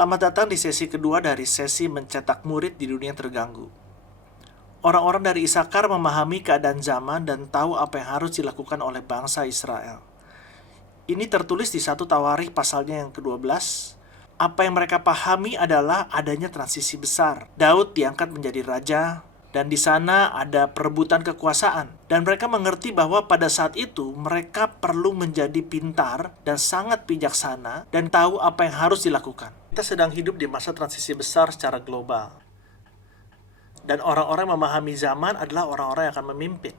Selamat datang di sesi kedua dari sesi mencetak murid di dunia terganggu. Orang-orang dari Isakar memahami keadaan zaman dan tahu apa yang harus dilakukan oleh bangsa Israel. Ini tertulis di 1 Tawarikh pasalnya yang ke-12. Apa yang mereka pahami adalah adanya transisi besar. Daud diangkat menjadi raja, dan di sana ada perebutan kekuasaan. Dan mereka mengerti bahwa pada saat itu mereka perlu menjadi pintar dan sangat bijaksana dan tahu apa yang harus dilakukan. Kita sedang hidup di masa transisi besar secara global. Dan orang-orang yang memahami zaman adalah orang-orang yang akan memimpin.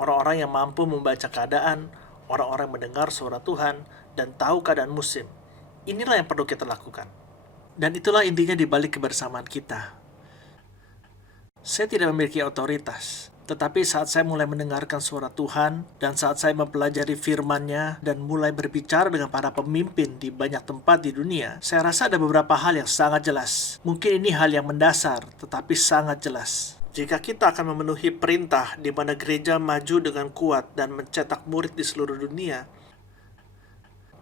Orang-orang yang mampu membaca keadaan, orang-orang yang mendengar suara Tuhan, dan tahu keadaan musim. Inilah yang perlu kita lakukan. Dan itulah intinya di balik kebersamaan kita. Saya tidak memiliki otoritas, tetapi saat saya mulai mendengarkan suara Tuhan, dan saat saya mempelajari firman-Nya, dan mulai berbicara dengan para pemimpin di banyak tempat di dunia, saya rasa ada beberapa hal yang sangat jelas. Mungkin ini hal yang mendasar, tetapi sangat jelas. Jika kita akan memenuhi perintah di mana gereja maju dengan kuat dan mencetak murid di seluruh dunia,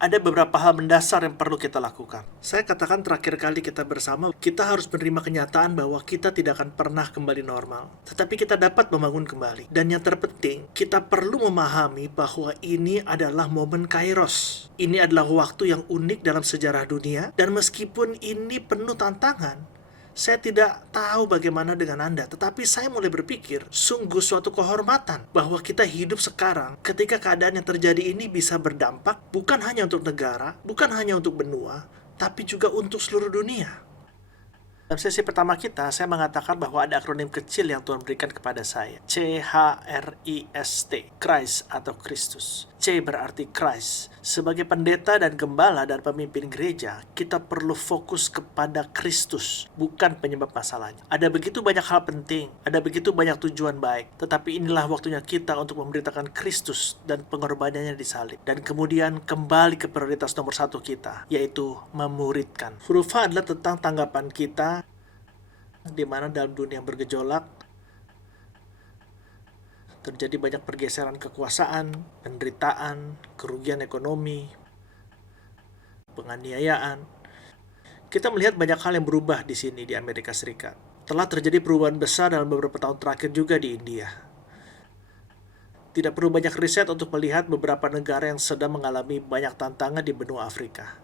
ada beberapa hal mendasar yang perlu kita lakukan. Saya katakan terakhir kali kita bersama, kita harus menerima kenyataan bahwa kita tidak akan pernah kembali normal. Tetapi kita dapat membangun kembali. Dan yang terpenting, kita perlu memahami bahwa ini adalah momen Kairos. Ini adalah waktu yang unik dalam sejarah dunia. Dan meskipun ini penuh tantangan, saya tidak tahu bagaimana dengan Anda, tetapi saya mulai berpikir, sungguh suatu kehormatan bahwa kita hidup sekarang ketika keadaan yang terjadi ini bisa berdampak bukan hanya untuk negara, bukan hanya untuk benua, tapi juga untuk seluruh dunia. Dalam sesi pertama kita, saya mengatakan bahwa ada akronim kecil yang Tuhan berikan kepada saya. CHRIST, Christ atau Kristus. C berarti Christ. Sebagai pendeta dan gembala dan pemimpin gereja, kita perlu fokus kepada Kristus, bukan penyebab masalahnya. Ada begitu banyak hal penting, ada begitu banyak tujuan baik, tetapi inilah waktunya kita untuk memberitakan Kristus dan pengorbanannya di salib. Dan kemudian kembali ke prioritas nomor 1 kita, yaitu memuridkan. Huruf H adalah tentang tanggapan kita di mana dalam dunia yang bergejolak terjadi banyak pergeseran kekuasaan, penderitaan, kerugian ekonomi, penganiayaan. Kita melihat banyak hal yang berubah di sini di Amerika Serikat. Telah terjadi perubahan besar dalam beberapa tahun terakhir juga di India. Tidak perlu banyak riset untuk melihat beberapa negara yang sedang mengalami banyak tantangan di benua Afrika.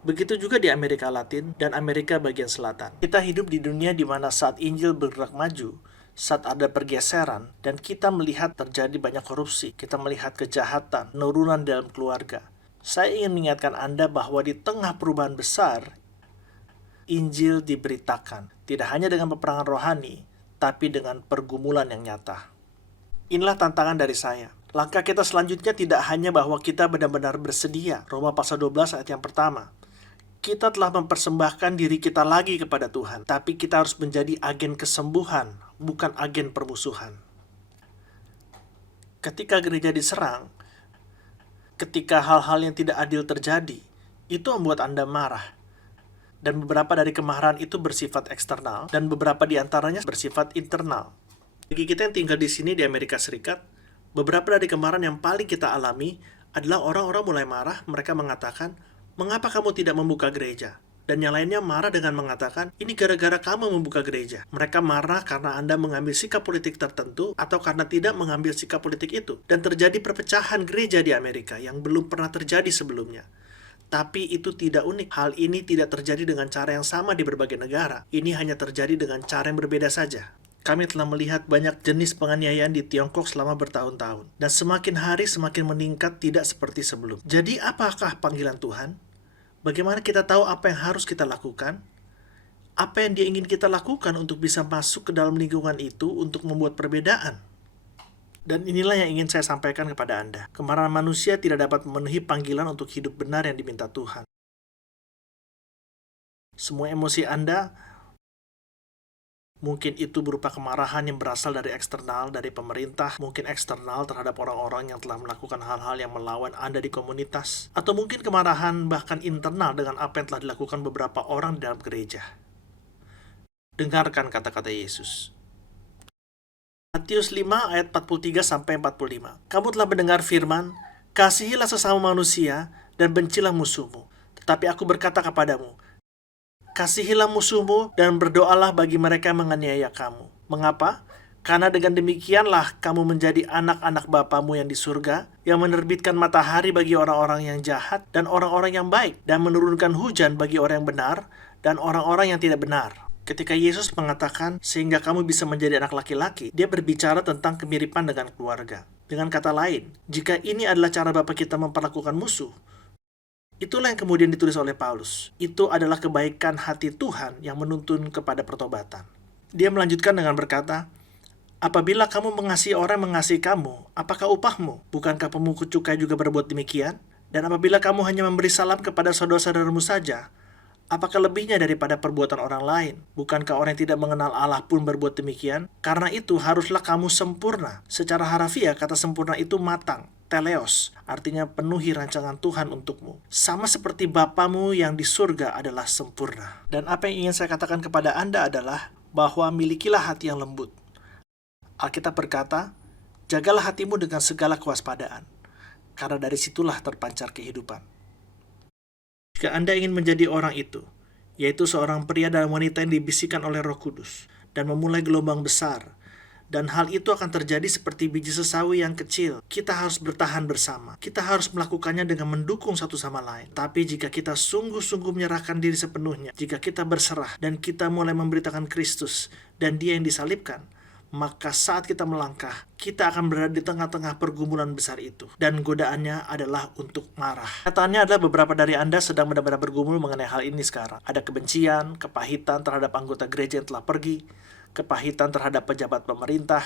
Begitu juga di Amerika Latin dan Amerika bagian selatan. Kita hidup di dunia di mana saat Injil bergerak maju, saat ada pergeseran, dan kita melihat terjadi banyak korupsi, kita melihat kejahatan, penurunan dalam keluarga. Saya ingin mengingatkan Anda bahwa di tengah perubahan besar, Injil diberitakan, tidak hanya dengan peperangan rohani, tapi dengan pergumulan yang nyata. Inilah tantangan dari saya. Langkah kita selanjutnya tidak hanya bahwa kita benar-benar bersedia, Roma pasal 12 ayat yang pertama. Kita telah mempersembahkan diri kita lagi kepada Tuhan, tapi kita harus menjadi agen kesembuhan, bukan agen permusuhan. Ketika gereja diserang, ketika hal-hal yang tidak adil terjadi, itu membuat Anda marah. Dan beberapa dari kemarahan itu bersifat eksternal, dan beberapa di antaranya bersifat internal. Bagi kita yang tinggal di sini di Amerika Serikat, beberapa dari kemarahan yang paling kita alami adalah orang-orang mulai marah, mereka mengatakan, "Mengapa kamu tidak membuka gereja?" Dan yang lainnya marah dengan mengatakan, "Ini gara-gara kamu membuka gereja." Mereka marah karena Anda mengambil sikap politik tertentu atau karena tidak mengambil sikap politik itu. Dan terjadi perpecahan gereja di Amerika yang belum pernah terjadi sebelumnya. Tapi itu tidak unik. Hal ini tidak terjadi dengan cara yang sama di berbagai negara. Ini hanya terjadi dengan cara yang berbeda saja. Kami telah melihat banyak jenis penganiayaan di Tiongkok selama bertahun-tahun. Dan semakin hari semakin meningkat, tidak seperti sebelum. Jadi apakah panggilan Tuhan? Bagaimana kita tahu apa yang harus kita lakukan? Apa yang Dia ingin kita lakukan untuk bisa masuk ke dalam lingkungan itu untuk membuat perbedaan? Dan inilah yang ingin saya sampaikan kepada Anda. Kemarahan manusia tidak dapat memenuhi panggilan untuk hidup benar yang diminta Tuhan. Semua emosi Anda, mungkin itu berupa kemarahan yang berasal dari eksternal, dari pemerintah, mungkin eksternal terhadap orang-orang yang telah melakukan hal-hal yang melawan Anda di komunitas, atau mungkin kemarahan bahkan internal dengan apa yang telah dilakukan beberapa orang di dalam gereja. Dengarkan kata-kata Yesus. Matius 5 ayat 43-45. Kamu telah mendengar firman, "Kasihilah sesama manusia dan bencilah musuhmu." Tetapi aku berkata kepadamu, kasihilah musuhmu dan berdoalah bagi mereka yang menganiaya kamu. Mengapa? Karena dengan demikianlah kamu menjadi anak-anak Bapamu yang di surga, yang menerbitkan matahari bagi orang-orang yang jahat dan orang-orang yang baik, dan menurunkan hujan bagi orang yang benar dan orang-orang yang tidak benar. Ketika Yesus mengatakan, sehingga kamu bisa menjadi anak laki-laki, dia berbicara tentang kemiripan dengan keluarga. Dengan kata lain, jika ini adalah cara Bapa kita memperlakukan musuh, itulah yang kemudian ditulis oleh Paulus. Itu adalah kebaikan hati Tuhan yang menuntun kepada pertobatan. Dia melanjutkan dengan berkata, apabila kamu mengasihi orang yang mengasihi kamu, apakah upahmu? Bukankah pemungut cukai juga berbuat demikian? Dan apabila kamu hanya memberi salam kepada saudara-saudaramu saja, apakah lebihnya daripada perbuatan orang lain? Bukankah orang yang tidak mengenal Allah pun berbuat demikian? Karena itu haruslah kamu sempurna. Secara harafiah, kata sempurna itu matang. Teleos, artinya penuhi rancangan Tuhan untukmu. Sama seperti Bapamu yang di surga adalah sempurna. Dan apa yang ingin saya katakan kepada Anda adalah bahwa milikilah hati yang lembut. Alkitab berkata, jagalah hatimu dengan segala kewaspadaan, karena dari situlah terpancar kehidupan. Jika Anda ingin menjadi orang itu, yaitu seorang pria dan wanita yang dibisikkan oleh Roh Kudus, dan memulai gelombang besar, dan hal itu akan terjadi seperti biji sesawi yang kecil, kita harus bertahan bersama. Kita harus melakukannya dengan mendukung satu sama lain. Tapi jika kita sungguh-sungguh menyerahkan diri sepenuhnya, jika kita berserah, dan kita mulai memberitakan Kristus, dan Dia yang disalibkan, maka saat kita melangkah, kita akan berada di tengah-tengah pergumulan besar itu. Dan godaannya adalah untuk marah. Kenyataannya adalah beberapa dari Anda sedang benar-benar bergumul mengenai hal ini sekarang. Ada kebencian, kepahitan terhadap anggota gereja yang telah pergi, kepahitan terhadap pejabat pemerintah.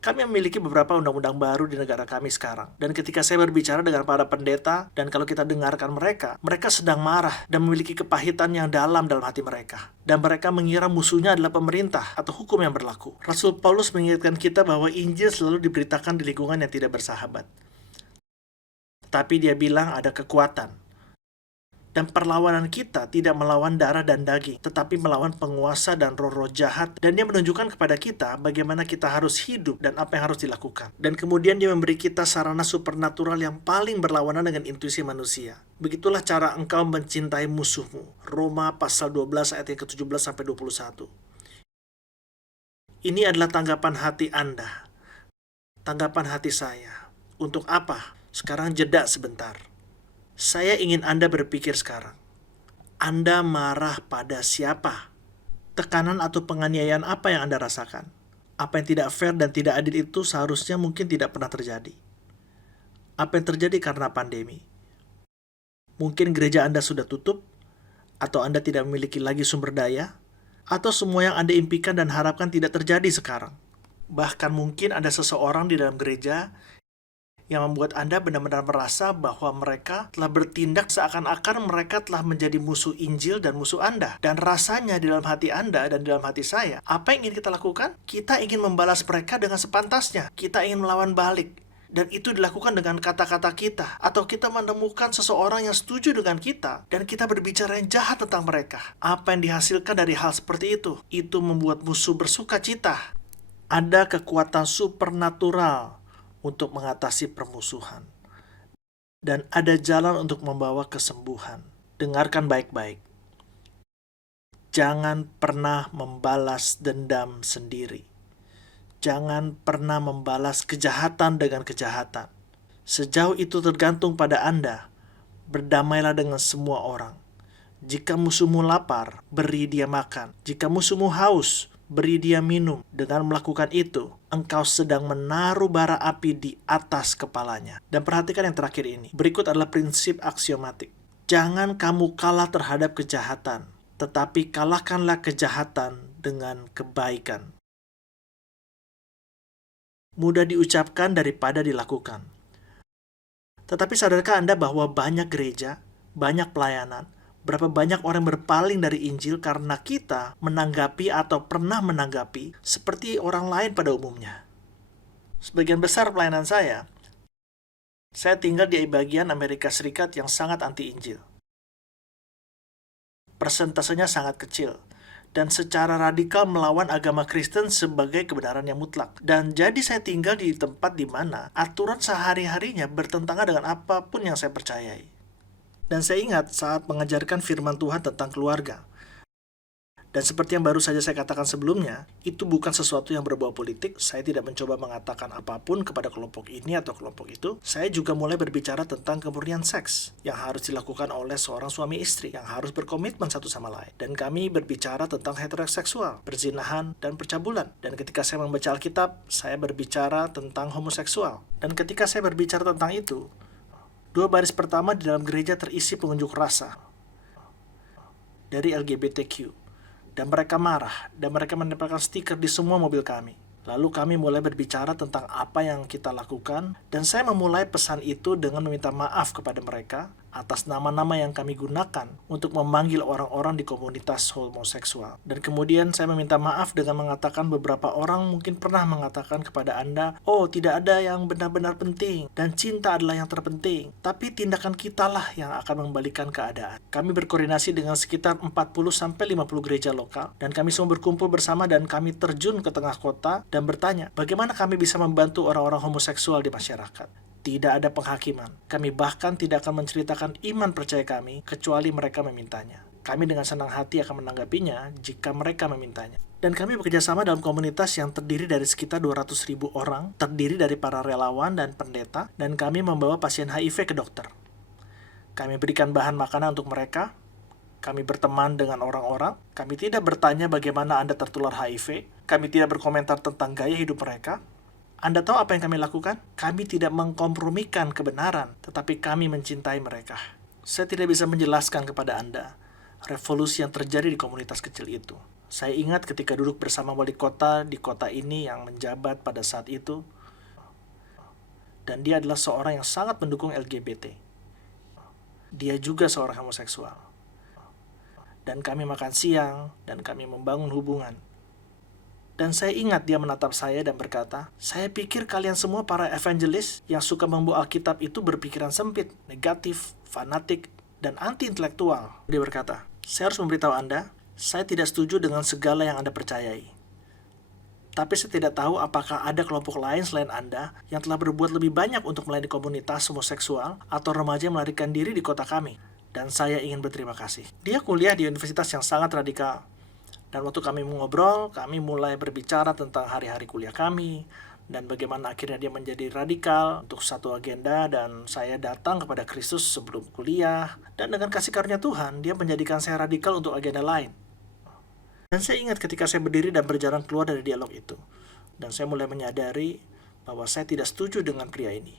Kami memiliki beberapa undang-undang baru di negara kami sekarang. Dan ketika saya berbicara dengan para pendeta, dan kalau kita dengarkan mereka, mereka sedang marah dan memiliki kepahitan yang dalam hati mereka. Dan mereka mengira musuhnya adalah pemerintah atau hukum yang berlaku. Rasul Paulus mengingatkan kita bahwa Injil selalu diberitakan di lingkungan yang tidak bersahabat. Tapi dia bilang ada kekuatan. Dan perlawanan kita tidak melawan darah dan daging, tetapi melawan penguasa dan roh-roh jahat. Dan dia menunjukkan kepada kita bagaimana kita harus hidup dan apa yang harus dilakukan. Dan kemudian dia memberi kita sarana supernatural yang paling berlawanan dengan intuisi manusia. Begitulah cara engkau mencintai musuhmu. Roma pasal 12 ayat yang ke-17 sampai 21. Ini adalah tanggapan hati Anda. Tanggapan hati saya. Untuk apa? Sekarang jeda sebentar. Saya ingin Anda berpikir sekarang. Anda marah pada siapa? Tekanan atau penganiayaan apa yang Anda rasakan? Apa yang tidak fair dan tidak adil itu seharusnya mungkin tidak pernah terjadi. Apa yang terjadi karena pandemi? Mungkin gereja Anda sudah tutup, atau Anda tidak memiliki lagi sumber daya, atau semua yang Anda impikan dan harapkan tidak terjadi sekarang. Bahkan mungkin ada seseorang di dalam gereja yang membuat Anda benar-benar merasa bahwa mereka telah bertindak seakan-akan mereka telah menjadi musuh Injil dan musuh Anda. Dan rasanya di dalam hati Anda dan di dalam hati saya, apa yang ingin kita lakukan? Kita ingin membalas mereka dengan sepantasnya. Kita ingin melawan balik. Dan itu dilakukan dengan kata-kata kita. Atau kita menemukan seseorang yang setuju dengan kita, dan kita berbicara yang jahat tentang mereka. Apa yang dihasilkan dari hal seperti itu? Itu membuat musuh bersuka cita. Ada kekuatan supernatural untuk mengatasi permusuhan. Dan ada jalan untuk membawa kesembuhan. Dengarkan baik-baik. Jangan pernah membalas dendam sendiri. Jangan pernah membalas kejahatan dengan kejahatan. Sejauh itu tergantung pada Anda. Berdamailah dengan semua orang. Jika musuhmu lapar, beri dia makan. Jika musuhmu haus, beri dia minum. Dengan melakukan itu, engkau sedang menaruh bara api di atas kepalanya. Dan perhatikan yang terakhir ini. Berikut adalah prinsip aksiomatik. Jangan kamu kalah terhadap kejahatan, tetapi kalahkanlah kejahatan dengan kebaikan. Mudah diucapkan daripada dilakukan. Tetapi sadarkah Anda bahwa banyak gereja, banyak pelayanan, berapa banyak orang berpaling dari Injil karena kita menanggapi atau pernah menanggapi seperti orang lain pada umumnya. Sebagian besar pelayanan saya tinggal di bagian Amerika Serikat yang sangat anti-Injil. Persentasenya sangat kecil, dan secara radikal melawan agama Kristen sebagai kebenaran yang mutlak. Dan jadi saya tinggal di tempat di mana aturan sehari-harinya bertentangan dengan apapun yang saya percayai. Dan saya ingat saat mengajarkan firman Tuhan tentang keluarga. Dan seperti yang baru saja saya katakan sebelumnya, itu bukan sesuatu yang berbau politik. Saya tidak mencoba mengatakan apapun kepada kelompok ini atau kelompok itu. Saya juga mulai berbicara tentang kemurnian seks yang harus dilakukan oleh seorang suami istri yang harus berkomitmen satu sama lain. Dan kami berbicara tentang heteroseksual, perzinahan, dan percabulan. Dan ketika saya membaca Alkitab, saya berbicara tentang homoseksual. Dan ketika saya berbicara tentang itu, dua baris pertama di dalam gereja terisi pengunjuk rasa dari LGBTQ. Dan mereka marah, dan mereka menempelkan stiker di semua mobil kami. Lalu kami mulai berbicara tentang apa yang kita lakukan, dan saya memulai pesan itu dengan meminta maaf kepada mereka atas nama-nama yang kami gunakan untuk memanggil orang-orang di komunitas homoseksual. Dan kemudian saya meminta maaf dengan mengatakan beberapa orang mungkin pernah mengatakan kepada Anda, "Oh, tidak ada yang benar-benar penting, dan cinta adalah yang terpenting." Tapi tindakan kitalah yang akan membalikan keadaan. Kami berkoordinasi dengan sekitar 40-50 gereja lokal, dan kami semua berkumpul bersama dan kami terjun ke tengah kota dan bertanya, bagaimana kami bisa membantu orang-orang homoseksual di masyarakat. Tidak ada penghakiman. Kami bahkan tidak akan menceritakan iman percaya kami, kecuali mereka memintanya. Kami dengan senang hati akan menanggapinya jika mereka memintanya. Dan kami bekerja sama dalam komunitas yang terdiri dari sekitar 200.000 orang, terdiri dari para relawan dan pendeta, dan kami membawa pasien HIV ke dokter. Kami berikan bahan makanan untuk mereka. Kami berteman dengan orang-orang. Kami tidak bertanya bagaimana Anda tertular HIV. Kami tidak berkomentar tentang gaya hidup mereka. Anda tahu apa yang kami lakukan? Kami tidak mengkompromikan kebenaran, tetapi kami mencintai mereka. Saya tidak bisa menjelaskan kepada Anda revolusi yang terjadi di komunitas kecil itu. Saya ingat ketika duduk bersama wali kota di kota ini yang menjabat pada saat itu, dan dia adalah seorang yang sangat mendukung LGBT. Dia juga seorang homoseksual. Dan kami makan siang, dan kami membangun hubungan. Dan saya ingat dia menatap saya dan berkata, "Saya pikir kalian semua para evangelis yang suka membawa Alkitab itu berpikiran sempit, negatif, fanatik, dan anti-intelektual." Dia berkata, "Saya harus memberitahu Anda, saya tidak setuju dengan segala yang Anda percayai. Tapi saya tidak tahu apakah ada kelompok lain selain Anda yang telah berbuat lebih banyak untuk melayani komunitas homoseksual atau remaja yang melarikan diri di kota kami. Dan saya ingin berterima kasih." Dia kuliah di universitas yang sangat radikal. Dan waktu kami mengobrol, kami mulai berbicara tentang hari-hari kuliah kami, dan bagaimana akhirnya dia menjadi radikal untuk satu agenda, dan saya datang kepada Kristus sebelum kuliah, dan dengan kasih karunia Tuhan, dia menjadikan saya radikal untuk agenda lain. Dan saya ingat ketika saya berdiri dan berjalan keluar dari dialog itu, dan saya mulai menyadari bahwa saya tidak setuju dengan pria ini.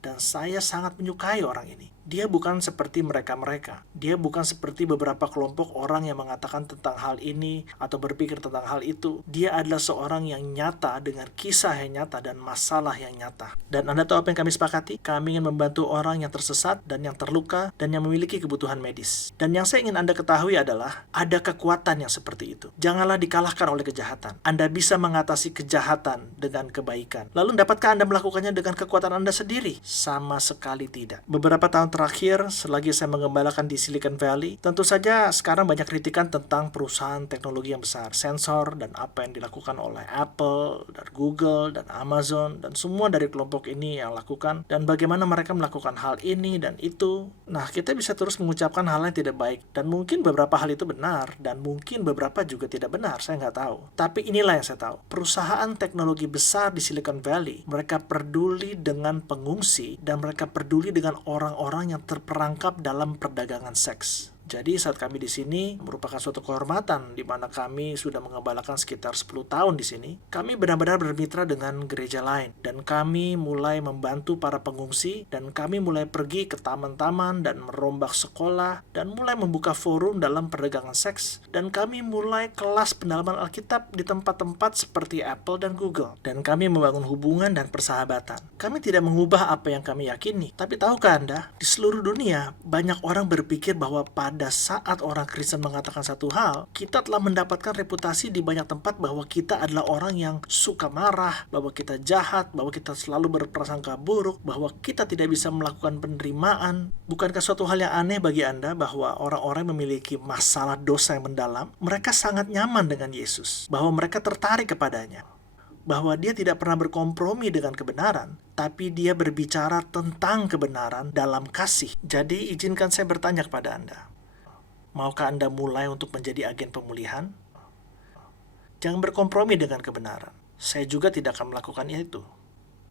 Dan saya sangat menyukai orang ini. Dia bukan seperti mereka-mereka. Dia bukan seperti beberapa kelompok orang yang mengatakan tentang hal ini atau berpikir tentang hal itu. Dia adalah seorang yang nyata dengan kisah yang nyata dan masalah yang nyata. Dan Anda tahu apa yang kami sepakati? Kami ingin membantu orang yang tersesat dan yang terluka dan yang memiliki kebutuhan medis. Dan yang saya ingin Anda ketahui adalah ada kekuatan yang seperti itu. Janganlah dikalahkan oleh kejahatan. Anda bisa mengatasi kejahatan dengan kebaikan. Lalu dapatkah Anda melakukannya dengan kekuatan Anda sendiri? Sama sekali tidak. Beberapa tahun terakhir, selagi saya mengembalakan di Silicon Valley, tentu saja sekarang banyak kritikan tentang perusahaan teknologi yang besar, sensor, dan apa yang dilakukan oleh Apple, dan Google, dan Amazon, dan semua dari kelompok ini yang lakukan, dan bagaimana mereka melakukan hal ini dan itu. Nah, kita bisa terus mengucapkan hal yang tidak baik, dan mungkin beberapa hal itu benar, dan mungkin beberapa juga tidak benar, saya nggak tahu. Tapi inilah yang saya tahu. Perusahaan teknologi besar di Silicon Valley, mereka peduli dengan pengungsi, dan mereka peduli dengan orang-orang yang terperangkap dalam perdagangan seks. Jadi saat kami di sini merupakan suatu kehormatan di mana kami sudah mengembalakan sekitar 10 tahun di sini. Kami benar-benar bermitra dengan gereja lain dan kami mulai membantu para pengungsi dan kami mulai pergi ke taman-taman dan merombak sekolah dan mulai membuka forum dalam perdagangan seks dan kami mulai kelas pendalaman Alkitab di tempat-tempat seperti Apple dan Google dan kami membangun hubungan dan persahabatan. Kami tidak mengubah apa yang kami yakini, tapi tahukah Anda, di seluruh dunia banyak orang berpikir bahwa pada saat orang Kristen mengatakan satu hal, kita telah mendapatkan reputasi di banyak tempat bahwa kita adalah orang yang suka marah, bahwa kita jahat, bahwa kita selalu berprasangka buruk, bahwa kita tidak bisa melakukan penerimaan. Bukankah suatu hal yang aneh bagi Anda bahwa orang-orang yang memiliki masalah dosa yang mendalam, mereka sangat nyaman dengan Yesus, bahwa mereka tertarik kepadanya? bahwa dia tidak pernah berkompromi dengan kebenaran, tapi dia berbicara tentang kebenaran dalam kasih. Jadi izinkan saya bertanya kepada Anda, maukah Anda mulai untuk menjadi agen pemulihan? Jangan berkompromi dengan kebenaran. Saya juga tidak akan melakukan itu.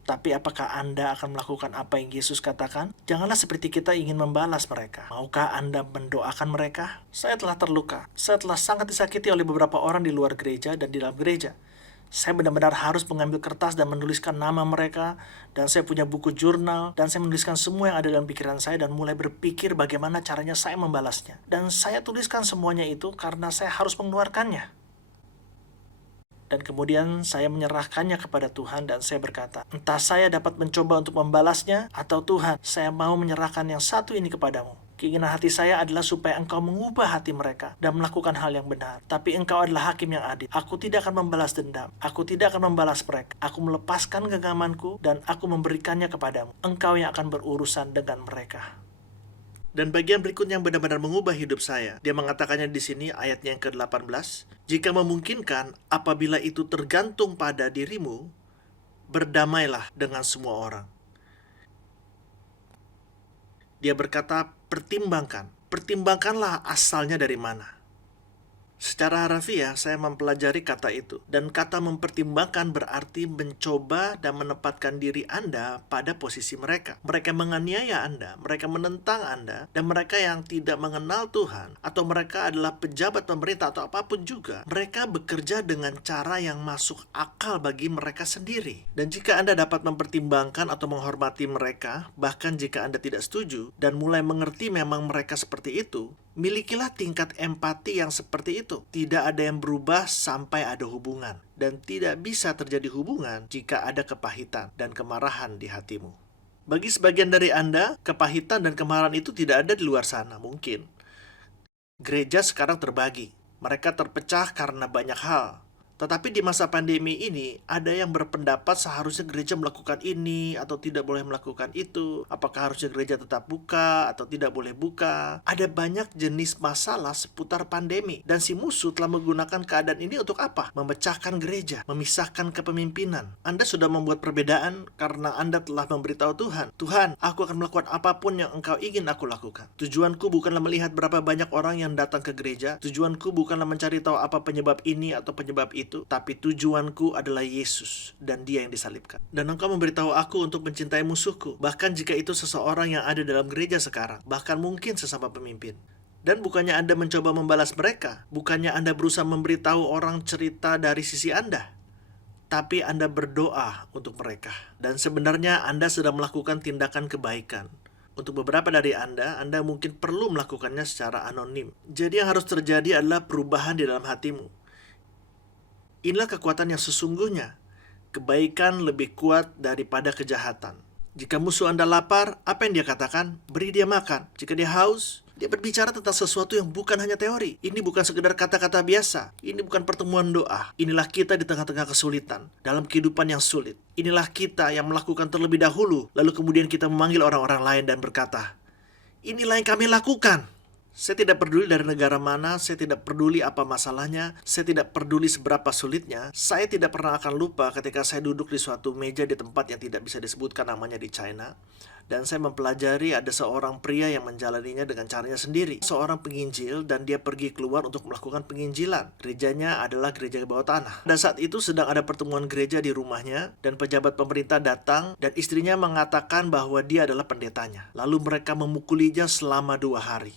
Tapi apakah Anda akan melakukan apa yang Yesus katakan? Janganlah seperti kita ingin membalas mereka. Maukah Anda mendoakan mereka? Saya telah terluka. Saya telah sangat disakiti oleh beberapa orang di luar gereja dan di dalam gereja. Saya benar-benar harus mengambil kertas dan menuliskan nama mereka, dan saya punya buku jurnal, dan saya menuliskan semua yang ada dalam pikiran saya dan mulai berpikir bagaimana caranya saya membalasnya. Dan saya tuliskan semuanya itu karena saya harus mengeluarkannya. Dan kemudian saya menyerahkannya kepada Tuhan dan saya berkata, entah saya dapat mencoba untuk membalasnya, atau Tuhan, saya mau menyerahkan yang satu ini kepadamu. Keinginan hati saya adalah supaya Engkau mengubah hati mereka dan melakukan hal yang benar. Tapi Engkau adalah hakim yang adil. Aku tidak akan membalas dendam. Aku tidak akan membalas mereka. Aku melepaskan genggamanku dan aku memberikannya kepadamu. Engkau yang akan berurusan dengan mereka. Dan bagian berikutnya yang benar-benar mengubah hidup saya. Dia mengatakannya di sini ayatnya yang ke-18. Jika memungkinkan, apabila itu tergantung pada dirimu, berdamailah dengan semua orang. Dia berkata, pertimbangkanlah asalnya dari mana. Secara harafiah, saya mempelajari kata itu. Dan kata mempertimbangkan berarti mencoba dan menempatkan diri Anda pada posisi mereka. Mereka menganiaya Anda, mereka menentang Anda, dan mereka yang tidak mengenal Tuhan, atau mereka adalah pejabat pemerintah atau apapun juga, mereka bekerja dengan cara yang masuk akal bagi mereka sendiri. Dan jika Anda dapat mempertimbangkan atau menghormati mereka, bahkan jika Anda tidak setuju, dan mulai mengerti memang mereka seperti itu, milikilah tingkat empati yang seperti itu. Tidak ada yang berubah sampai ada hubungan. Dan tidak bisa terjadi hubungan jika ada kepahitan dan kemarahan di hatimu. Bagi sebagian dari Anda, kepahitan dan kemarahan itu tidak ada di luar sana, mungkin. Gereja sekarang terbagi. Mereka terpecah karena banyak hal. Tetapi di masa pandemi ini, ada yang berpendapat seharusnya gereja melakukan ini atau tidak boleh melakukan itu. Apakah harusnya gereja tetap buka atau tidak boleh buka. Ada banyak jenis masalah seputar pandemi. Dan si musuh telah menggunakan keadaan ini untuk apa? Memecahkan gereja, memisahkan kepemimpinan. Anda sudah membuat perbedaan karena Anda telah memberitahu Tuhan, Tuhan, aku akan melakukan apapun yang Engkau ingin aku lakukan. Tujuanku bukanlah melihat berapa banyak orang yang datang ke gereja. Tujuanku bukanlah mencari tahu apa penyebab ini atau penyebab itu. Tapi tujuanku adalah Yesus dan Dia yang disalibkan. Dan Engkau memberitahu aku untuk mencintai musuhku, bahkan jika itu seseorang yang ada dalam gereja sekarang, bahkan mungkin sesama pemimpin. Dan bukannya Anda mencoba membalas mereka, bukannya Anda berusaha memberitahu orang cerita dari sisi Anda, tapi Anda berdoa untuk mereka. Dan sebenarnya Anda sedang melakukan tindakan kebaikan. Untuk beberapa dari Anda mungkin perlu melakukannya secara anonim. Jadi yang harus terjadi adalah perubahan di dalam hatimu. Inilah kekuatan yang sesungguhnya. Kebaikan lebih kuat daripada kejahatan. Jika musuh Anda lapar, apa yang dia katakan? Beri dia makan. Jika dia haus, dia berbicara tentang sesuatu yang bukan hanya teori. Ini bukan sekedar kata-kata biasa. Ini bukan pertemuan doa. Inilah kita di tengah-tengah kesulitan, dalam kehidupan yang sulit. Inilah kita yang melakukan terlebih dahulu, lalu kemudian kita memanggil orang-orang lain dan berkata, inilah yang kami lakukan. Saya tidak peduli dari negara mana, saya tidak peduli apa masalahnya, saya tidak peduli seberapa sulitnya. Saya tidak pernah akan lupa ketika saya duduk di suatu meja di tempat yang tidak bisa disebutkan namanya di China. Dan saya mempelajari ada seorang pria yang menjalaninya dengan caranya sendiri. Seorang penginjil dan dia pergi keluar untuk melakukan penginjilan. Gerejanya adalah gereja bawah tanah. Dan saat itu sedang ada pertemuan gereja di rumahnya dan pejabat pemerintah datang dan istrinya mengatakan bahwa dia adalah pendetanya. Lalu mereka memukulinya selama 2 hari.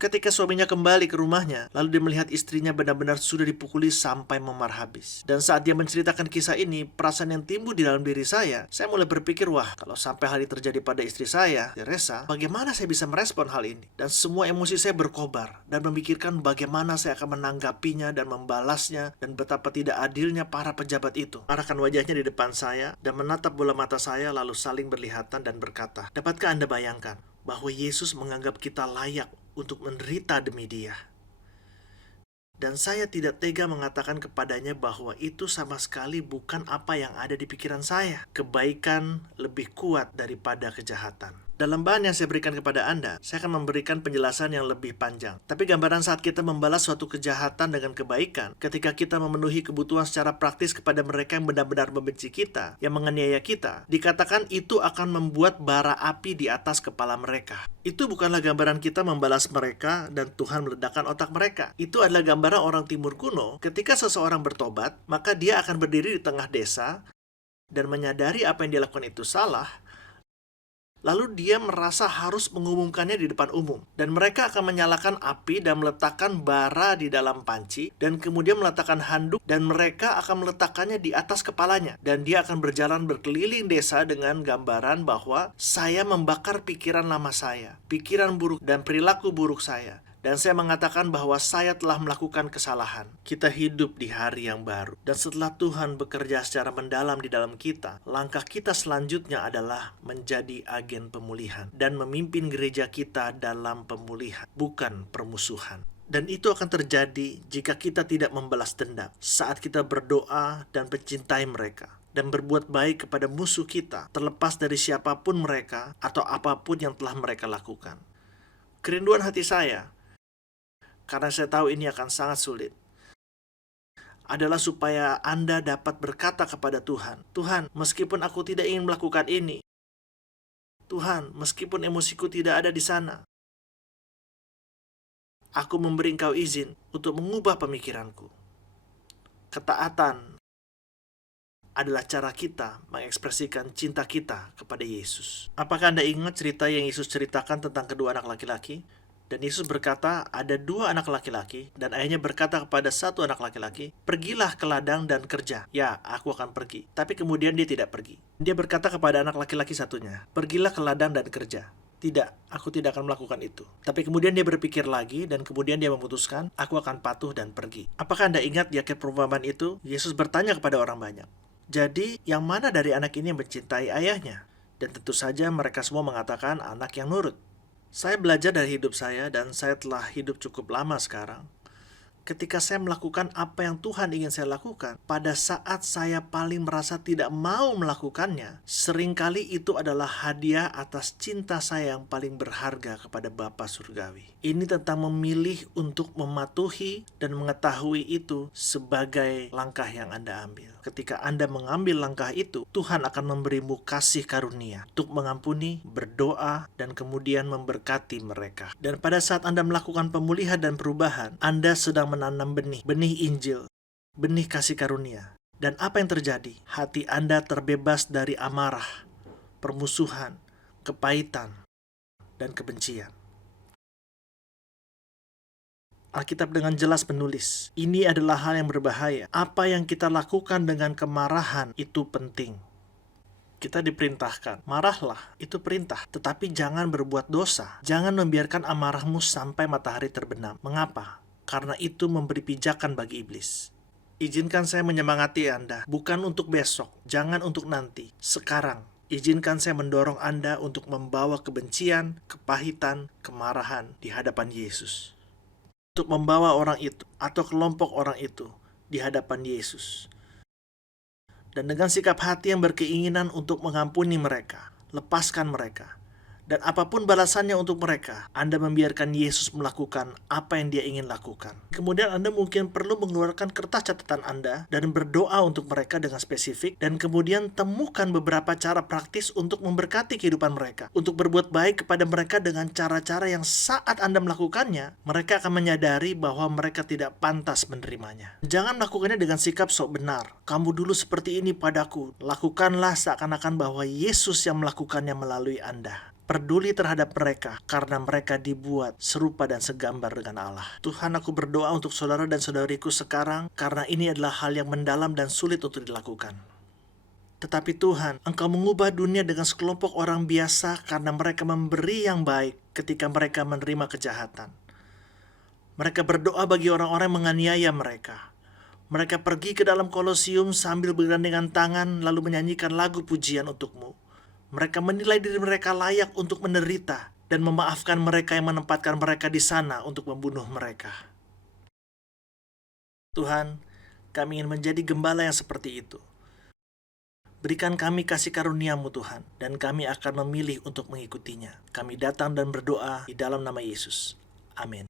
Ketika suaminya kembali ke rumahnya, lalu dia melihat istrinya benar-benar sudah dipukuli sampai memar habis. Dan saat dia menceritakan kisah ini, perasaan yang timbul di dalam diri saya mulai berpikir, wah, kalau sampai hal ini terjadi pada istri saya, Teresa, bagaimana saya bisa merespon hal ini? Dan semua emosi saya berkobar dan memikirkan bagaimana saya akan menanggapinya dan membalasnya dan betapa tidak adilnya para pejabat itu. Arahkan wajahnya di depan saya dan menatap bola mata saya lalu saling berlihatan dan berkata, dapatkah Anda bayangkan bahwa Yesus menganggap kita layak untuk menderita demi Dia? Dan saya tidak tega mengatakan kepadanya bahwa itu sama sekali bukan apa yang ada di pikiran saya. Kebaikan lebih kuat daripada kejahatan. Dalam bahan yang saya berikan kepada Anda, saya akan memberikan penjelasan yang lebih panjang. Tapi gambaran saat kita membalas suatu kejahatan dengan kebaikan, ketika kita memenuhi kebutuhan secara praktis kepada mereka yang benar-benar membenci kita, yang menganiaya kita, dikatakan itu akan membuat bara api di atas kepala mereka. Itu bukanlah gambaran kita membalas mereka dan Tuhan meledakkan otak mereka. Itu adalah gambaran orang Timur kuno, ketika seseorang bertobat, maka dia akan berdiri di tengah desa dan menyadari apa yang dia lakukan itu salah. Lalu dia merasa harus mengumumkannya di depan umum. Dan mereka akan menyalakan api dan meletakkan bara di dalam panci. Dan kemudian meletakkan handuk dan mereka akan meletakkannya di atas kepalanya. Dan dia akan berjalan berkeliling desa dengan gambaran bahwa saya membakar pikiran lama saya, pikiran buruk dan perilaku buruk saya. Dan saya mengatakan bahwa saya telah melakukan kesalahan. Kita hidup di hari yang baru. Dan setelah Tuhan bekerja secara mendalam di dalam kita, langkah kita selanjutnya adalah menjadi agen pemulihan. Dan memimpin gereja kita dalam pemulihan, bukan permusuhan. Dan itu akan terjadi jika kita tidak membalas dendam. Saat kita berdoa dan mencintai mereka. Dan berbuat baik kepada musuh kita, terlepas dari siapapun mereka atau apapun yang telah mereka lakukan. Kerinduan hati saya, karena saya tahu ini akan sangat sulit, adalah supaya Anda dapat berkata kepada Tuhan, Tuhan, meskipun aku tidak ingin melakukan ini, Tuhan, meskipun emosiku tidak ada di sana, aku memberi Engkau izin untuk mengubah pemikiranku. Ketaatan adalah cara kita mengekspresikan cinta kita kepada Yesus. Apakah Anda ingat cerita yang Yesus ceritakan tentang kedua anak laki-laki? Dan Yesus berkata, ada dua anak laki-laki, dan ayahnya berkata kepada satu anak laki-laki, pergilah ke ladang dan kerja. Ya, aku akan pergi. Tapi kemudian dia tidak pergi. Dia berkata kepada anak laki-laki satunya, pergilah ke ladang dan kerja. Tidak, aku tidak akan melakukan itu. Tapi kemudian dia berpikir lagi, dan kemudian dia memutuskan, aku akan patuh dan pergi. Apakah Anda ingat di akhir perumpamaan itu, Yesus bertanya kepada orang banyak, jadi, yang mana dari anak ini yang mencintai ayahnya? Dan tentu saja mereka semua mengatakan anak yang nurut. Saya belajar dari hidup saya dan saya telah hidup cukup lama sekarang. Ketika saya melakukan apa yang Tuhan ingin saya lakukan, pada saat saya paling merasa tidak mau melakukannya, seringkali itu adalah hadiah atas cinta saya yang paling berharga kepada Bapa Surgawi. Ini tentang memilih untuk mematuhi dan mengetahui itu sebagai langkah yang Anda ambil. Ketika Anda mengambil langkah itu, Tuhan akan memberimu kasih karunia untuk mengampuni, berdoa, dan kemudian memberkati mereka. Dan pada saat Anda melakukan pemulihan dan perubahan, Anda sedang menanam benih Injil, benih kasih karunia. Dan apa yang terjadi? Hati Anda terbebas dari amarah, permusuhan, kepahitan, dan kebencian. Alkitab dengan jelas menulis, ini adalah hal yang berbahaya. Apa yang kita lakukan dengan kemarahan itu penting. Kita diperintahkan, marahlah, itu perintah. Tetapi jangan berbuat dosa. Jangan membiarkan amarahmu sampai matahari terbenam. Mengapa? Karena itu memberi pijakan bagi iblis. Izinkan saya menyemangati Anda, bukan untuk besok, jangan untuk nanti, sekarang. Izinkan saya mendorong Anda untuk membawa kebencian, kepahitan, kemarahan di hadapan Yesus. Untuk membawa orang itu atau kelompok orang itu di hadapan Yesus. Dan dengan sikap hati yang berkeinginan untuk mengampuni mereka, lepaskan mereka. Dan apapun balasannya untuk mereka, Anda membiarkan Yesus melakukan apa yang dia ingin lakukan. Kemudian Anda mungkin perlu mengeluarkan kertas catatan Anda dan berdoa untuk mereka dengan spesifik. Dan kemudian temukan beberapa cara praktis untuk memberkati kehidupan mereka. Untuk berbuat baik kepada mereka dengan cara-cara yang saat Anda melakukannya, mereka akan menyadari bahwa mereka tidak pantas menerimanya. Jangan melakukannya dengan sikap sok benar. Kamu dulu seperti ini padaku. Lakukanlah seakan-akan bahwa Yesus yang melakukannya melalui Anda. Peduli terhadap mereka karena mereka dibuat serupa dan segambar dengan Allah. Tuhan, aku berdoa untuk saudara dan saudariku sekarang karena ini adalah hal yang mendalam dan sulit untuk dilakukan. Tetapi Tuhan, Engkau mengubah dunia dengan sekelompok orang biasa karena mereka memberi yang baik ketika mereka menerima kejahatan. Mereka berdoa bagi orang-orang yang menganiaya mereka. Mereka pergi ke dalam kolosium sambil bergandengan tangan lalu menyanyikan lagu pujian untuk-Mu. Mereka menilai diri mereka layak untuk menderita dan memaafkan mereka yang menempatkan mereka di sana untuk membunuh mereka. Tuhan, kami ingin menjadi gembala yang seperti itu. Berikan kami kasih karunia-Mu Tuhan, dan kami akan memilih untuk mengikutinya. Kami datang dan berdoa di dalam nama Yesus. Amin.